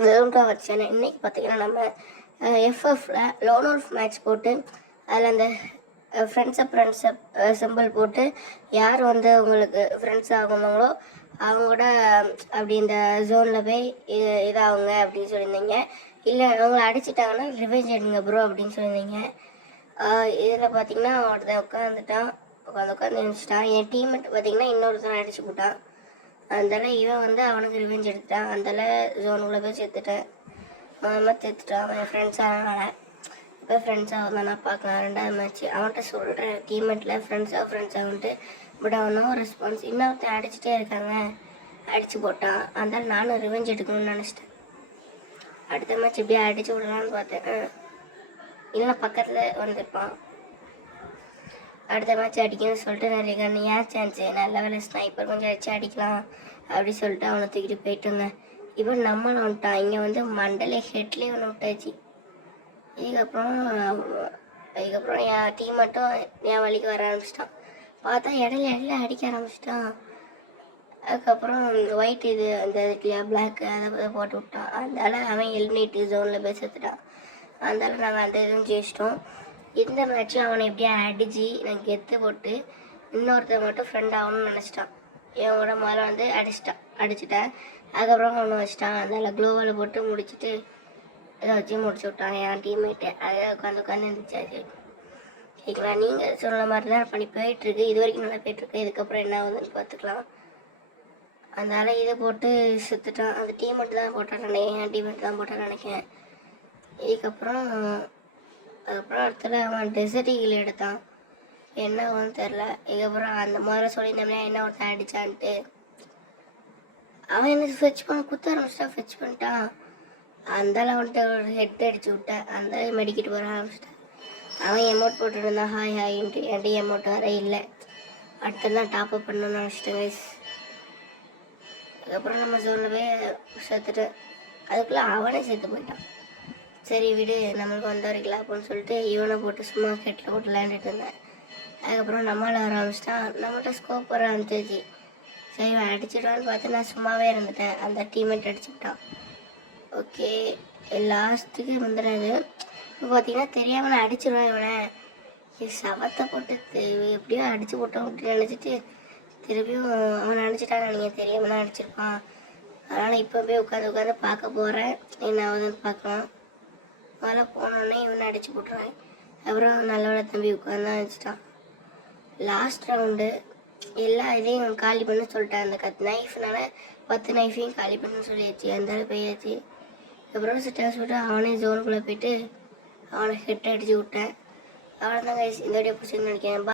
Welcome to our channel இன்னைக்கு பார்த்தீங்கன்னா நம்ம எஃப்எஃப்ல லோன் ஆஃப் மேட்ச் போட்டு அதில் அந்த ஃப்ரெண்ட்ஸப் ஃப்ரெண்ட்ஸப் சிம்பிள் போட்டு யார் வந்து உங்களுக்கு ஃப்ரெண்ட்ஸ் அவங்க அவங்களோட அப்படி இந்த ஜோனில் போய் இது இதாகுங்க அப்படின்னு சொல்லியிருந்தீங்க. இல்லை அவங்கள அடிச்சிட்டாங்கன்னா ரிவெஞ்ச் எடுங்க ப்ரோ அப்படின்னு சொல்லியிருந்தீங்க. இதில் பார்த்தீங்கன்னா ஒருத்தன் உட்காந்துட்டான் உட்காந்து உட்காந்து நினச்சிட்டான் என் டீம்மேட் பார்த்தீங்கன்னா இன்னொருத்தன் அடிச்சு போட்டான். அதனால இவன் வந்து அவனுக்கு ரிவெஞ்ச் எடுத்துட்டான். அதனால ஜோனுக்குள்ளே போய் செத்துட்டேன் மொதல் சேர்த்துட்டான். அவன் ஃப்ரெண்ட்ஸாக ஆனால இப்போ ஃப்ரெண்ட்ஸாக வந்தான். நான் பார்க்கலாம் ரெண்டாவது மேட்ச் அவன்கிட்ட சொல்கிறேன் டீம்மேட்டில் ஃப்ரெண்ட்ஸாக ஃப்ரெண்ட்ஸாக வந்துட்டு பட் அவனும் ரெஸ்பான்ஸ் இன்னொருத்தன் அடிச்சுட்டே இருக்காங்க. அடித்து போட்டான். அதனால நானும் ரிவெஞ்ச் எடுக்கணும்னு நினச்சிட்டேன். அடுத்த மேட்ச் இப்படியே அடிச்சு விடலான்னு பார்த்தேன். இல்லை இல்லைன்னா பக்கத்தில் வந்திருப்பான். அடுத்த மேட்ச் அடிக்கணும்னு சொல்லிட்டு நிறைய கண்ணு ஏன் சான்ஸு நல்ல வேலை ஸ்னைப்பர் கொஞ்சம் அடிச்சு அடிக்கலாம் அப்படி சொல்லிட்டு அவனை தூக்கிட்டு போயிட்டு இருந்தேன். இப்போ நம்மளை வந்துட்டான். இங்கே வந்து மண்டலே ஹெட்லேயே ஒன்று விட்டாச்சு. இதுக்கப்புறம் இதுக்கப்புறம் என் டீம் மட்டும் என் வழிக்கு வர ஆரம்பிச்சிட்டான். பார்த்தா இடையில இடையில அடிக்க ஆரம்பிச்சிட்டான். அதுக்கப்புறம் ஒயிட் இது அந்த இல்லையா பிளாக் அதை போட்டு விட்டான். அதனால அவன் எலிமினேட் ஜோனில் பேசத்துட்டான் செத்துட்டான். அதனால நாங்கள் அந்த இதுவும் ஜெயிச்சிட்டோம். இந்த மேட்ச்சும் அவனை எப்படியா அடிச்சு நான் கெத்து போட்டு இன்னொருத்தன் மட்டும் ஃப்ரெண்ட் ஆகணும்னு நினச்சிட்டான். என் கூட முதல்ல வந்து அடிச்சிட்டான். அடிச்சிட்டேன். அதுக்கப்புறம் ஒன்று வச்சிட்டான். அதனால் க்ளோவில் போட்டு முடிச்சுட்டு இதை வச்சு முடிச்சு விட்டான் என் டீம்மேட்டு அதை உட்காந்து உட்காந்து இருந்துச்சாச்சு சரிங்களா? நீங்கள் சொன்ன மாதிரி தான் பண்ணி போயிட்டுருக்கு. இது வரைக்கும் நல்லா போயிட்டுருக்கு. இதுக்கப்புறம் என்ன ஆகுதுன்னு பார்த்துக்கலாம். அதனால இதை போட்டு செத்துட்டான். அந்த டீம் மட்டும் தான் போட்டான்னு நினைக்கிறேன். என் டீம் தான் போட்டான்னு நினைக்கிறேன். இதுக்கப்புறம் அதுக்கப்புறம் அடுத்தது அவன் டெசர்ட் ஈகிள் எடுத்தான். என்ன ஆகும்னு தெரில இதுக்கப்புறம் அந்த முதல்ல சொல்லியிருந்தோம்னா என்ன ஒருத்தன் அடிச்சான்ட்டு. அவன் என்ன ஃபெச் பண்ண குத்த ஆரம்பிச்சிட்டான் ஃபெச் பண்ணிட்டான். அந்தால அவன்கிட்ட ஒரு ஹெட் அடிச்சு விட்டேன். அந்த மெடிக்கிட்டு போக ஆரம்பிச்சிட்டான். அவன் எமௌண்ட் போட்டுட்டு இருந்தான். ஹாய் ஹாயின்ட்டு என்கிட்ட எமௌண்ட் வர இல்லை. அடுத்ததான் டாப் அப் பண்ணணும்னு நினச்சிட்டேன் கைஸ் அதுக்கப்புறம் நம்ம ஜோனில் போய் செத்துட்டு அதுக்குள்ளே அவனே சேர்த்து போயிட்டான். சரி விடு நம்மளுக்கு வந்த வரைக்கலாம் அப்படின்னு சொல்லிட்டு இவனை போட்டு சும்மா கெட்டில் போட்டு விளையாண்டுட்டு இருந்தேன். அதுக்கப்புறம் நம்மளால வர ஆரம்பிச்சிட்டான் நம்மகிட்ட ஸ்கோப் வர ஆரம்பிச்சிச்சு சரி இவன் அடிச்சிடுவான்னு பார்த்து நான் சும்மாவே இருந்துட்டேன். அந்த டீம்மேட் அடிச்சுக்கிட்டான். ஓகே லாஸ்ட்டுக்கு வந்துடுறது. இப்போ பார்த்தீங்கன்னா தெரியாமல் நான் அடிச்சிடுவேன் இவனை. சவத்தை போட்டு எப்படியோ அடிச்சு போட்டோம் அப்படின்னு நினச்சிட்டு திருப்பியும் அவன் நினச்சிட்டான் நீங்கள் தெரியாமல் தான் அடிச்சிருப்பான். அதனால் இப்போ போய் உட்காந்து உட்காந்து பார்க்க போகிறேன் என்ன ஆகுதுன்னு பார்க்கலாம். முதல்ல போனோடனே இவனை அடிச்சு போட்டுருவேன் அப்புறம் நல்லவளை தம்பி உட்காந்து அடிச்சிட்டான் லாஸ்ட் ரவுண்டு எல்லா இதையும் காலி பண்ண சொல்லிட்டேன் அந்த கத் நைஃப்னால பத்து நைஃபையும் காலி பண்ண சொல்லியாச்சு. அந்த போயாச்சு. அப்புறம் சிட்டாஸ் விட்டு அவனே ஜோனுக்குள்ளே போயிட்டு அவனை ஹெட் அடிச்சு விட்டேன். அவ்வளோதான் இந்த வீடியோ பிடிச்சிருந்து நினைக்கிறேன்.